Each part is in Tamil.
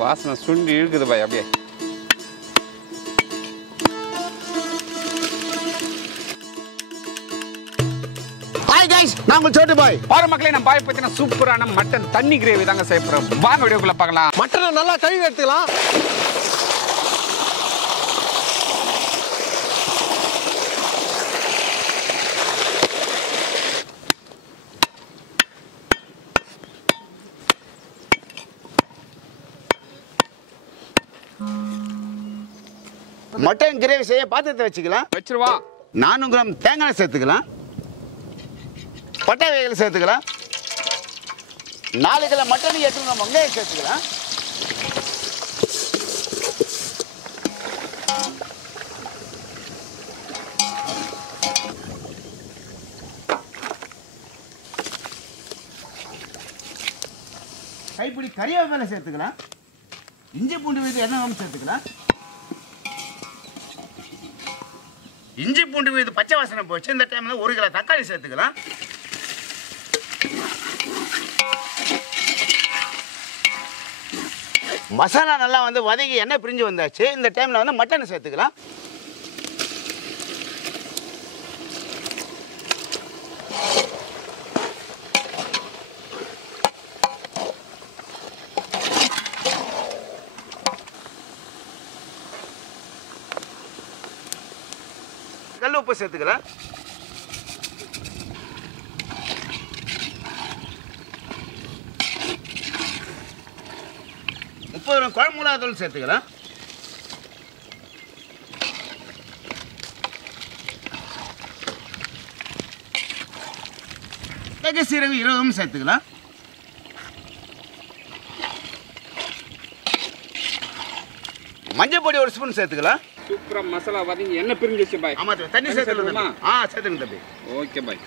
வாசனை சுண்டி இழுக்குது பாய் அப்படியே. ஹாய் गाइस நான் உங்க சோட்டு பாய். பாரு மக்களே நம்ம பாய் பத்தின சூப்பரான மட்டன் தண்ணி கிரேவி தாங்க செய்ய போறோம். வாங்க வீடியோக்குள்ள பார்க்கலாம். மட்டனை நல்லா கழுவி எடுத்துக்கலாம். மட்டன் கிரேவி செய்ய பாத்திரத்தை வச்சுக்கலாம். வச்சிருவா. 400 கிராம் தேங்காய் சேர்த்துக்கலாம். பட்டை வகைகள் சேர்த்துக்கலாம். 4 கிலோ மட்டன் 8 கிராம் வெங்காயம் சேர்த்துக்கலாம். கைப்பிடி கறிவேப்பிலை சேர்த்துக்கலாம். இஞ்சி பூண்டு விழுது 2 கிராம் சேர்த்துக்கலாம். இஞ்சி பூண்டு விழுது பச்சை வாசனை போச்சு. இந்த டைம்ல 1 கிலோ தக்காளி சேர்த்துக்கலாம். மசாலா நல்லா வதங்கி எண்ணெய் பிரிஞ்சு வந்தாச்சு. இந்த டைம்ல மட்டனை சேர்த்துக்கலாம். கல் உப்பு சேர்த்துக்கலாம். குழம்பு மிளகாத்தூள் சேர்த்துக்கலாம். சீரகம் 20 கிராம் சேர்த்துக்கலாம். மஞ்சள் பொடி 1 ஸ்பூன் சேர்த்துக்கலாம். சூப்பரா மசாலா வதங்கி எண்ணெய் பிரிஞ்சிச்சு பாய். ஆமா தண்ணி சேர்த்துக்கலாமா? சேர்த்துங்க தம்பி. Okay bye.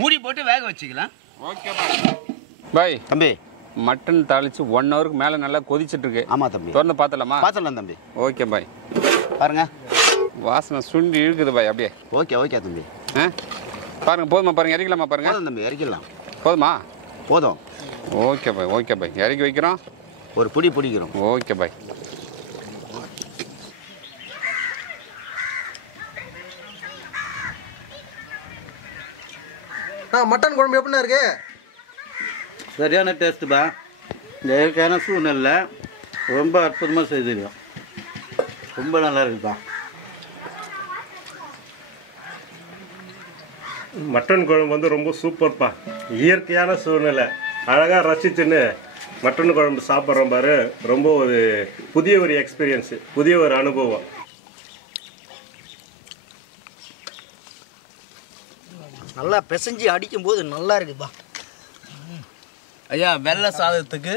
மூடி போட்டு வேக வச்சுக்கலாம். Okay bye. பாய் தம்பி மட்டன் தாளிச்சு 1 ஹவருக்கு மேல நல்லா கொதிச்சிட்டு இருக்கு. ஆமா தம்பி. திறந்து பார்த்தலாமா? பார்த்தலாம் தம்பி. Okay bye. பாருங்க வாசனை சுண்டி இழுக்குது பாய் அப்படியே. ஓகே தம்பி. பாருங்க போதுமா? பாருங்க இறக்கலாமா? பாருங்க. போதும் தம்பி இறக்கலாம். போதுமா? போதும். ஓகே பாய் இறக்கி வைக்கிறோம். ஒரு புடி பிடிக்கிறோம். Okay bye. மட்டன் குழம்பு எப்படின்னா இருக்கு? சரியான டேஸ்ட்டு பா. இந்த இயற்கையான சூழ்நிலை ரொம்ப அற்புதமாக செய்திருக்கோம். ரொம்ப நல்லா இருக்குப்பா. மட்டன் குழம்பு ரொம்ப சூப்பர்ப்பா. இயற்கையான சூழ்நிலை அழகாக ரசிச்சுன்னு மட்டன் குழம்பு சாப்பிட்றோம் பாரு. ரொம்ப புதிய ஒரு எக்ஸ்பீரியன்ஸு, புதிய ஒரு அனுபவம். நல்லா பிசைஞ்சு அடிக்கும்போது நல்லா இருக்குப்பா. ஐயா வெள்ளை சாதத்துக்கு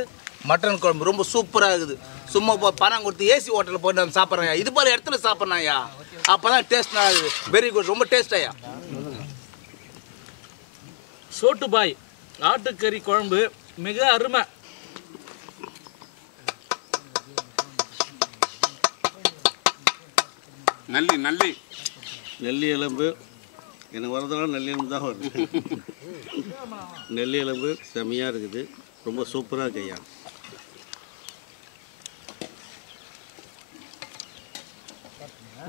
மட்டன் குழம்பு ரொம்ப சூப்பராக இருக்குது. சும்மா பணம் கொடுத்து ஏசி ஹோட்டலில் போட்டு நம்ம சாப்பிட்றேன். இது போல இடத்துல சாப்பிட்றேன் ஐயா. அப்போ தான் டேஸ்ட் நல்லா இருக்குது. Very good. ரொம்ப டேஸ்ட் ஐயா. சோட்டு பாய் ஆட்டுக்கறி குழம்பு மிக அருமை. நெல்லி எலும்பு எனக்கு வரதெல்லாம் நெல்லி எலும்பு தான் வருது. நெல்லி எலும்பு செம்மையாக இருக்குது. ரொம்ப சூப்பராக இருக்கு ஐயா.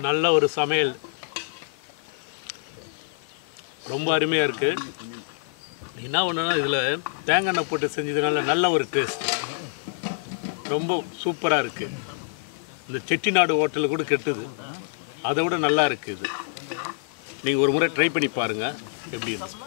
நல்ல ஒரு சமையல். ரொம்ப அருமையாக இருக்குது. என்ன ஒன்றுனா இதில் தேங்காய் எண்ணெய் போட்டு செஞ்சதுனால நல்ல ஒரு டேஸ்ட். ரொம்ப சூப்பராக இருக்குது. இந்த செட்டிநாடு ஹோட்டலில் கூட கெட்டுது. அதை விட நல்லா இருக்குது. நீங்கள் ஒரு முறை ட்ரை பண்ணி பாருங்கள் எப்படி இருக்கு.